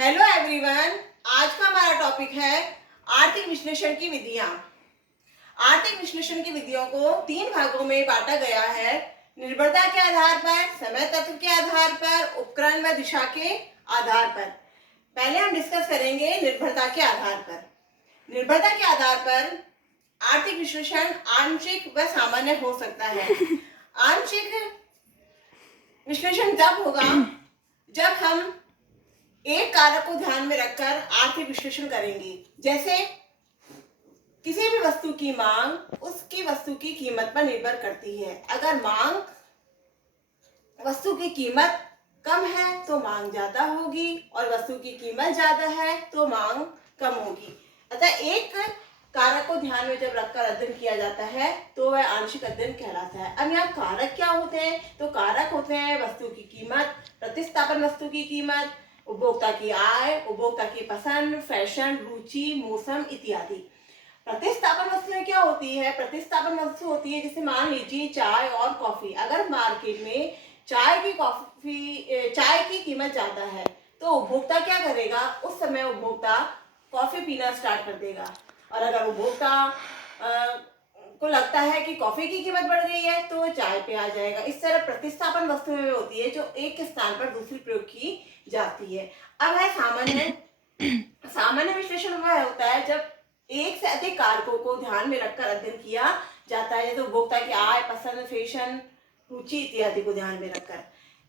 Hello everyone. आज का हमारा टॉपिक है आर्थिक विश्लेषण की विधियां। आर्थिक विश्लेषण की विधियों को 3 भागों में बांटा गया है। निर्भरता के आधार पर, समय तत्व के आधार पर, उपकरण व दिशा के आधार पर। पहले हम डिस्कस करेंगे निर्भरता के आधार पर। निर्भरता के आधार पर आर्थिक विश्लेषण आंशिक व सामान्य हो सकता है। आंशिक विश्लेषण तब होगा जब हम एक कारक को ध्यान में रखकर आर्थिक विश्लेषण करेंगे। जैसे किसी भी वस्तु की मांग उसकी वस्तु की कीमत पर निर्भर करती है। अगर मांग वस्तु की कीमत कम है तो मांग ज्यादा होगी और वस्तु की कीमत ज्यादा है तो मांग कम होगी। अतः एक कारक को ध्यान में जब रखकर अध्ययन किया जाता है तो वह आंशिक अध्ययन कहलाता है। अब यहाँ कारक क्या होते हैं? तो कारक होते हैं वस्तु की कीमत, प्रतिस्थापन वस्तु की कीमत, उपभोक्ता की आय, उपभोक्ता की पसंद, फैशन, रुचि, मौसम इत्यादि। प्रतिस्थापन वस्तुएं क्या होती है? प्रतिस्थापन वस्तु होती है जैसे मान लीजिए चाय और कॉफी। अगर मार्केट में चाय की कीमत ज्यादा है तो उपभोक्ता क्या करेगा? उस समय उपभोक्ता कॉफी पीना स्टार्ट कर देगा। और अगर उपभोक्ता को लगता है कि कॉफी की कीमत बढ़ गई है तो चाय पे आ जाएगा। इस तरह प्रतिस्थापन वस्तुएं होती है जो एक स्थान पर दूसरी प्रयोग की जाती है। अब है सामान्य। सामान्य विश्लेषण वह होता है जब एक से अधिक कारकों को ध्यान में रखकर अध्ययन किया जाता है, जैसे उपभोक्ता की आय, पसंद, फैशन, रुचि इत्यादि को ध्यान में रखकर।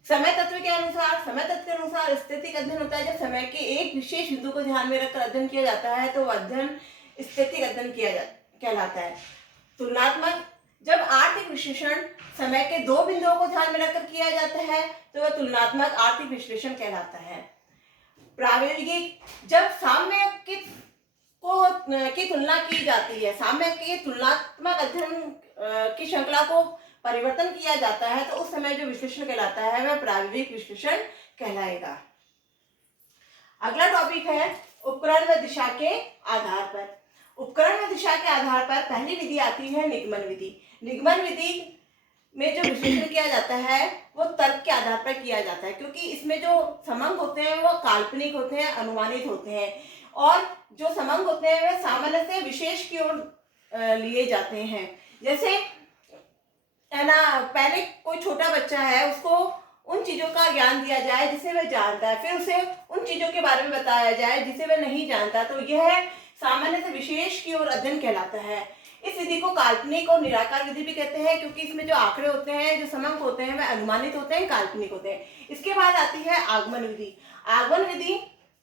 समय तत्व के अनुसार स्थितिक अध्ययन होता है। जब समय के एक विशेष बिंदु को ध्यान में रखकर अध्ययन किया जाता है तो अध्ययन स्थितिक अध्ययन कहलाता है। तुलनात्मक, जब आर्थिक विश्लेषण समय के 2 बिंदुओं को ध्यान में रखकर किया जाता है तो वह तुलनात्मक आर्थिक विश्लेषण कहलाता है। प्रायोगिक, जब साम्य की तुलना की जाती है, साम्य के तुलनात्मक अध्ययन की श्रृंखला को परिवर्तन किया जाता है तो उस समय जो विश्लेषण कहलाता है वह प्रायोगिक विश्लेषण कहलाएगा। अगला टॉपिक है उपकरण व दिशा के आधार पर। उपकरण व दिशा के आधार पर पहली विधि आती है निगमन विधि। निगमन विधि में जो विश्लेषण किया जाता है वो तर्क के आधार पर किया जाता है, क्योंकि इसमें जो समंग होते हैं वो काल्पनिक होते हैं, अनुमानित होते हैं, और जो समंग होते हैं वे सामान्य से विशेष की ओर लिए जाते हैं। जैसे है ना, पहले कोई छोटा बच्चा है उसको उन चीजों का ज्ञान दिया जाए जिसे वह जानता है, फिर उसे उन चीजों के बारे में बताया जाए जिसे वह नहीं जानता, तो यह सामान्य से विशेष की ओर अध्ययन कहलाता है। इस विधि को काल्पनिक और निराकार विधि भी कहते हैं, क्योंकि इसमें जो आंकड़े होते हैं, जो समंक होते हैं, वह अनुमानित होते हैं, काल्पनिक होते हैं। इसके बाद आती है आगमन विधि। आगमन विधि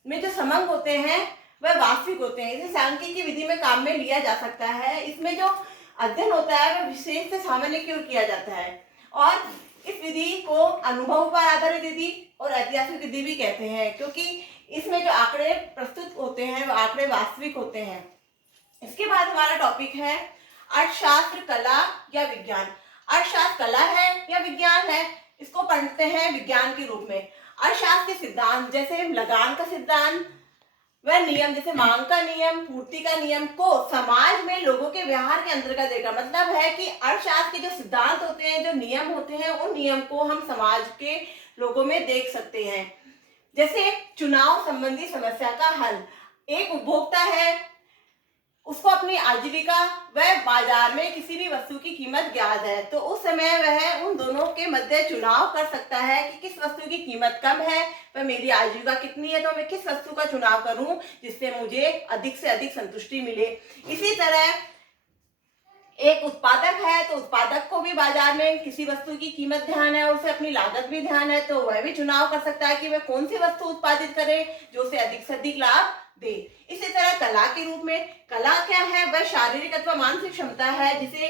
में जो समंक होते हैं वह वास्तविक होते हैं। इसे सांख्यिकी विधि में काम में लिया जा सकता है। इसमें जो अध्ययन होता है वह विशेष से सामान्य की ओर किया जाता है, और इस विधि को अनुभव पर आधारित विधि और ऐतिहासिक विधि भी कहते हैं, क्योंकि इसमें जो आंकड़े प्रस्तुत होते हैं वो आंकड़े वास्तविक होते हैं। इसके बाद हमारा टॉपिक है अर्थशास्त्र, कला या विज्ञान। अर्थशास्त्र कला है या विज्ञान है, इसको पढ़ते हैं विज्ञान के रूप में। अर्थशास्त्र के सिद्धांत जैसे लगान का सिद्धांत, वह नियम जैसे मांग का नियम, पूर्ति का नियम को समाज में लोगों के व्यवहार के अंतर्गत देखा। मतलब है कि अर्थशास्त्र के जो सिद्धांत होते हैं, जो नियम होते हैं, उन नियम को हम समाज के लोगों में देख सकते हैं। जैसे चुनाव संबंधी समस्या का हल। एक उपभोक्ता है, उसको अपनी आजीविका व बाजार में किसी भी वस्तु की कीमत ज्ञात है, तो उस समय वह उन दोनों के मध्य चुनाव कर सकता है कि किस वस्तु की कीमत कम है व मेरी आजीविका कितनी है, तो मैं किस वस्तु का चुनाव करूं जिससे मुझे अधिक से अधिक संतुष्टि मिले। इसी तरह एक उत्पादक है, तो उत्पादक को भी बाजार में किसी वस्तु की कीमत ध्यान है, उसे अपनी लागत भी ध्यान है, तो वह भी चुनाव कर सकता है कि वह कौन सी वस्तु उत्पादित करे जो उसे अधिक से अधिक लाभ दे। इसी तरह कला के रूप में, कला क्या है? वह शारीरिक अथवा मानसिक क्षमता है जिसे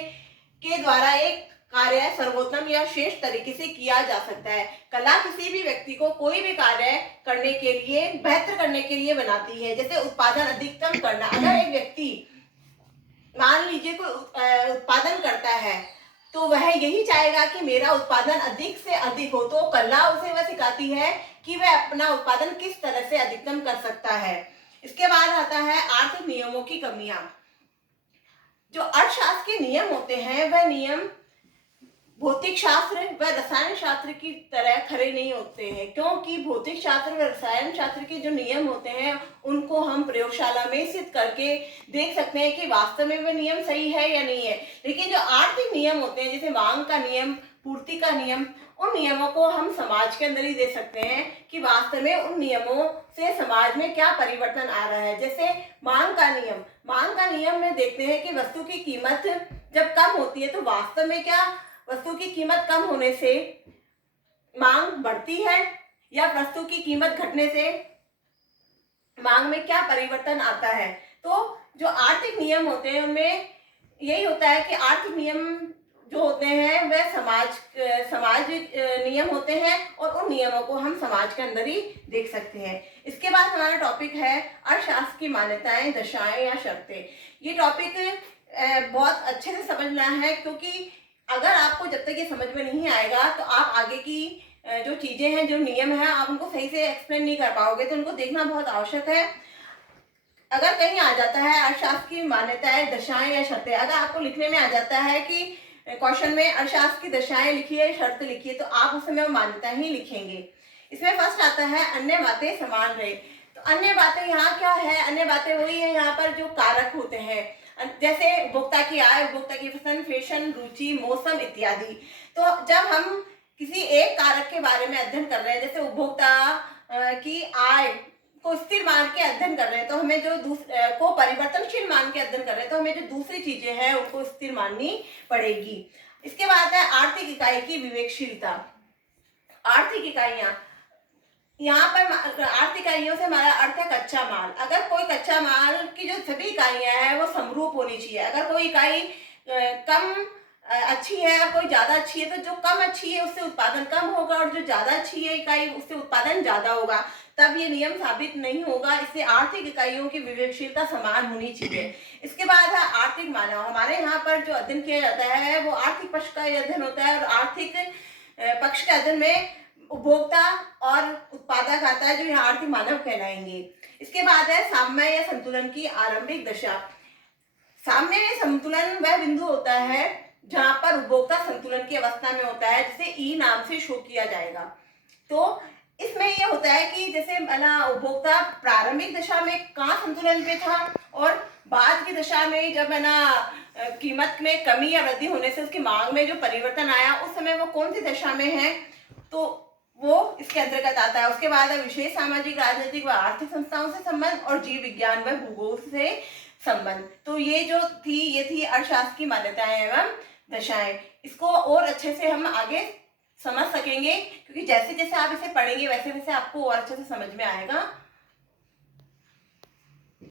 के द्वारा एक कार्य सर्वोत्तम या श्रेष्ठ तरीके से किया जा सकता है। कला किसी भी व्यक्ति को कोई भी कार्य करने के लिए, बेहतर करने के लिए बनाती है। जैसे उत्पादन अधिकतम करना। अगर एक व्यक्ति मान लीजिए कोई उत्पादन करता है तो वह यही चाहेगा कि मेरा उत्पादन अधिक से अधिक हो, तो कला उसे वह सिखाती है कि वह अपना उत्पादन किस तरह से अधिकतम कर सकता है। इसके बाद आता है आर्थिक नियमों की कमियां। जो अर्थशास्त्र के नियम होते हैं वह नियम भौतिक शास्त्र व रसायन शास्त्र की तरह खरे नहीं होते हैं, क्योंकि भौतिक शास्त्र व रसायन शास्त्र के जो नियम होते हैं उनको हम प्रयोगशाला में सिद्ध करके देख सकते हैं कि वास्तव में वह नियम सही है या नहीं है। लेकिन जो आर्थिक नियम होते हैं, जैसे मांग का नियम, पूर्ति का नियम, उन नियमों को हम समाज के अंदर ही देख सकते हैं कि वास्तव में उन नियमों से समाज में क्या परिवर्तन आ रहा है। जैसे मांग का नियम में देखते हैं कि वस्तु की कीमत जब कम होती है तो वास्तव में क्या वस्तु की कीमत कम होने से मांग बढ़ती है, या वस्तु की कीमत घटने से मांग में क्या परिवर्तन आता है। तो जो आर्थिक नियम होते हैं उनमें यही होता है कि आर्थिक नियम जो होते हैं वह समाज नियम होते हैं, और उन नियमों को हम समाज के अंदर ही देख सकते हैं। इसके बाद हमारा टॉपिक है अर्थशास्त्र की मान्यताएं, दशाएं या शर्तें। ये टॉपिक बहुत अच्छे से समझना है, क्योंकि अगर आपको जब तक ये समझ में नहीं आएगा तो आप आगे की जो चीजें हैं, जो नियम हैं, आप उनको सही से एक्सप्लेन नहीं कर पाओगे। तो उनको देखना बहुत आवश्यक है। अगर कहीं आ जाता है अर्थशास्त्र की मान्यताएं, दशाएं या शर्तें, अगर आपको लिखने में आ जाता है कि क्वेश्चन में अर्थशास्त्र की दशाएं लिखिए, शर्त लिखिए, तो आप उस समय मान्यता ही लिखेंगे। इसमें फर्स्ट आता है अन्य बातें समान रहे। तो अन्य बातें यहाँ क्या है? अन्य बातें वही है यहाँ पर जो कारक होते हैं, जैसे उपभोक्ता की आय, उपभोक्ता की पसंद, फैशन, रुचि, मौसम इत्यादि। तो जब हम किसी एक कारक के बारे में अध्ययन कर रहे हैं, जैसे उपभोक्ता की आय को स्थिर मान के अध्ययन कर रहे हैं, तो हमें जो को परिवर्तनशील मान के अध्ययन कर रहे हैं, तो हमें जो दूसरी चीजें हैं उनको स्थिर माननी पड़ेगी। इसके बाद है आर्थिक इकाई की विवेकशीलता। आर्थिक इकाइयां, यहाँ पर आर्थिक इकाइयों से हमारा अर्थ है कच्चा माल। अगर कोई कच्चा माल की जो सभी इकाइयां हैं वो समरूप होनी चाहिए। अगर कोई इकाई कम अच्छी है और कोई ज्यादा अच्छी है, तो जो कम अच्छी है उससे उत्पादन कम होगा, और जो ज्यादा अच्छी है इकाई उससे उत्पादन ज्यादा होगा। तब ये नियम साबित नहीं होगा। इससे आर्थिक इकाइयों की विवेकशीलता समान होनी चाहिए। इसके बाद है आर्थिक मानव। हमारे यहाँ पर जो अध्ययन किया जाता है वो आर्थिक पक्ष का अध्ययन होता है, और आर्थिक पक्ष के अध्ययन में उपभोक्ता और उत्पादक आता है, जो यहाँ आर्थिक मानव कहलाएंगे। इसके बाद है साम्य या संतुलन की आरंभिक दशा। साम्य या संतुलन वह बिंदु होता है जहां पर उपभोक्ता संतुलन की अवस्था में होता है, जिसे ई नाम से शो किया जाएगा। तो इसमें ये होता है कि जैसे उपभोक्ता प्रारंभिक दशा में कहाँ संतुलन पे था, और बाद की दशा में जब कीमत में कमी या वृद्धि होने से उसकी मांग में जो परिवर्तन आया, उस समय वो कौन सी दशा में है, तो वो इसके अंतर्गत आता है। उसके बाद है विशेष सामाजिक, राजनीतिक व आर्थिक संस्थाओं से संबंध, और जीव विज्ञान व भूगोल से संबंध। तो ये थी अर्थशास्त्र की मान्यताएं एवं दशाएं। इसको और अच्छे से हम आगे समझ सकेंगे, क्योंकि जैसे जैसे आप इसे पढ़ेंगे वैसे वैसे आपको और अच्छे से समझ में आएगा।